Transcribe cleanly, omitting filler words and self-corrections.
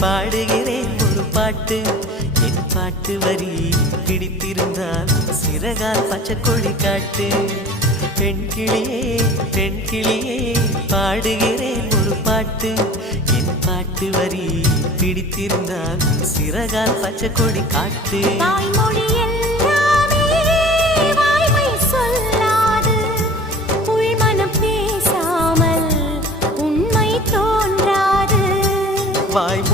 பாடுகிறேன் ஒரு பாட்டு என் பாட்டு வரி பிடித்திருந்தால் சிறகால் பச்சை கொடி காட்டு பெண் கிளியே பாடுகிறேன் ஒரு பாட்டு என் பாட்டு வரி பிடித்திருந்தால் சிறகால் பச்சை கொடி காட்டு வாய்